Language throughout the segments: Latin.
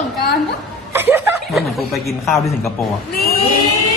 สงกรารปะมันเหมือนกูไปกินข้าวที่สิงคโปร์อะไ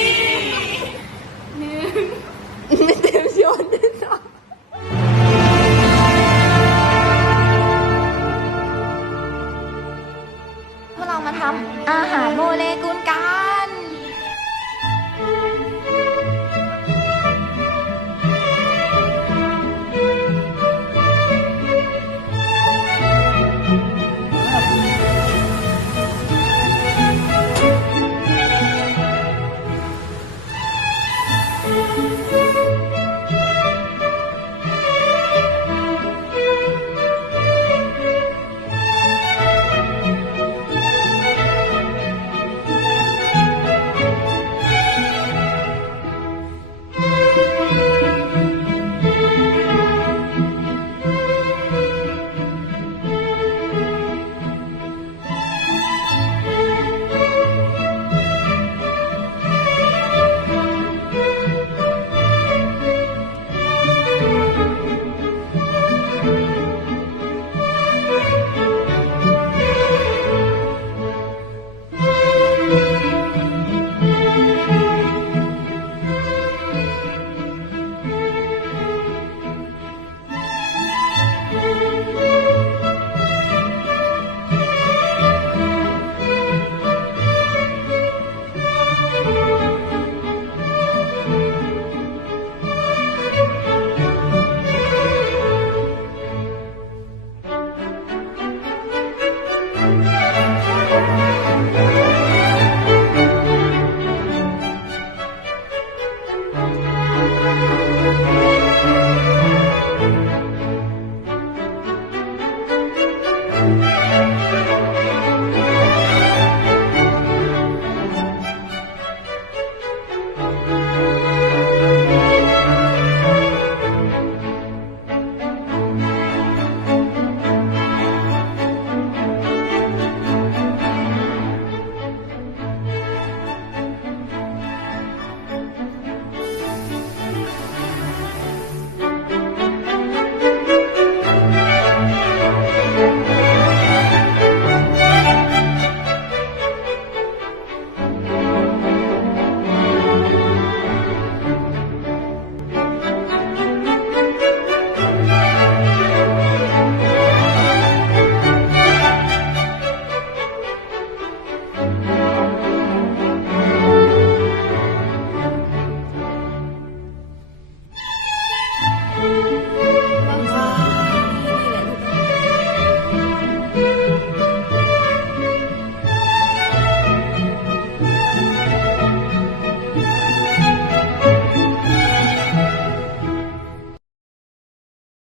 Thank you.